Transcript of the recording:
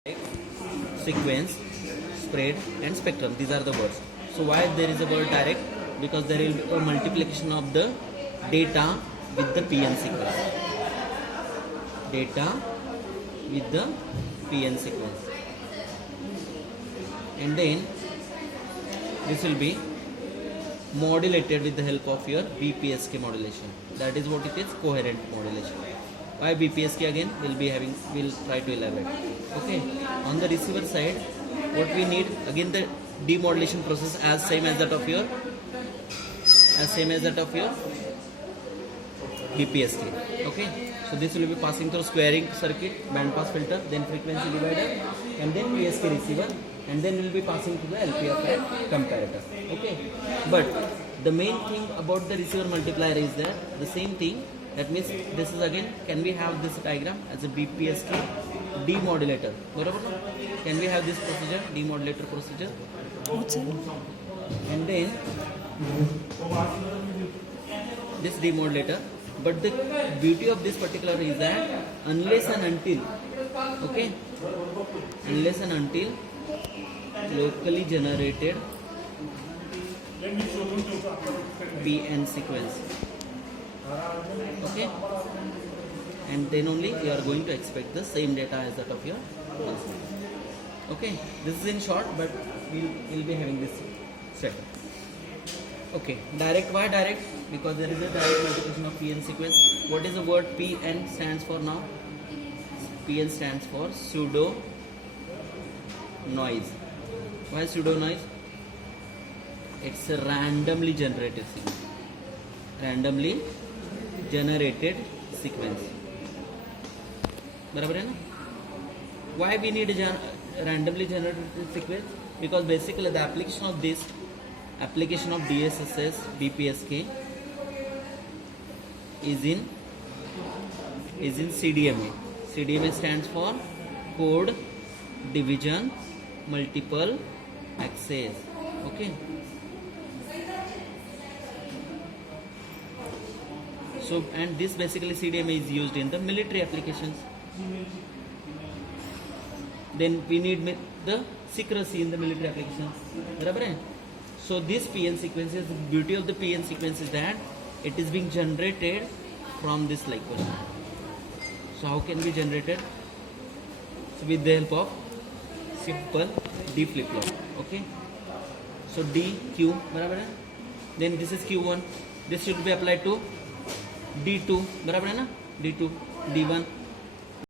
sequence, spread and spectrum. These are the words. So why there is a word direct? Because there will be a multiplication of the data with the PN sequence. Data with the PN sequence. And then this will be modulated with the help of your BPSK modulation. That is what it is, coherent modulation. Why BPSK again? We'll try to elaborate. Okay. On the receiver side, what we need again, the demodulation process as same as that of your BPSK. Okay. So this will be passing through squaring circuit, band pass filter, then frequency divider, and then PSK receiver, and then will be passing to the LPFI comparator. Okay. But the main thing about the receiver multiplier is that the same thing. That means this is again, can we have this diagram as a BPSK demodulator? Can we have this procedure, demodulator procedure? And then this demodulator. But the beauty of this particular is that unless and until locally generated PN sequence, okay, and then only you are going to expect the same data as that of your console. Okay, this is in short, but we'll be having this setup. Okay, direct. Why direct? Because there is a direct multiplication of PN sequence. What is the word PN stands for now? PN stands for pseudo noise. Why pseudo noise? It's a randomly generated sequence. Randomly generated sequence. बराबर है ना? Why we need a randomly generated sequence? Because basically the application of DSSS BPSK is in CDMA. CDMA stands for code division multiple access. Okay. So, and this basically CDMA is used in the military applications. Then we need the secrecy in the military applications. Right? So this PN sequences, the beauty of the PN sequence is that it is being generated from this like question. So how can be generated? So with the help of simple D flip flop. Okay. So D, Q, बराबर है? Then this is Q1. This should be applied to D2, बराबर है ना? D2, D1.